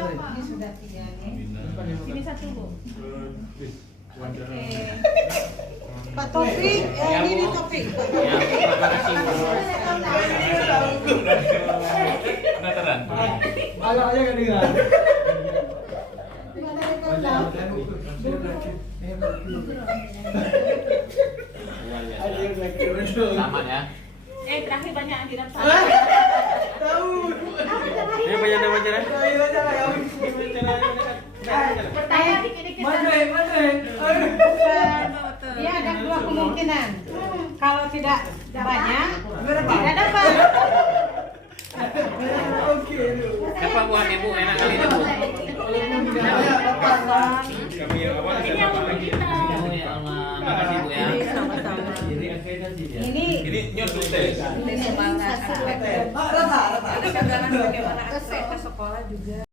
Ini sudah 3 nih. Ini 1 Bu. Oke. Pak Taufik, ini Taufik. Ya, terima kasih Bu. Penasaran. Agak aja kan dia. Selamat ya. Terakhir banyak yang tidak Tahu. Ini banyak nama jalan. Pertanyaan dikit-dikit. Dia ada 2 kemungkinan. Kalau tidak banyak, tidak dapat. Siapa buahnya Bu? Enak kali ini Bu. Kami yang awal Ini yang untuk kita. Oh ya Allah, makasih Bu ya. Ini nyusul tes. semangat. Ada bagaimana akses ke sekolah juga.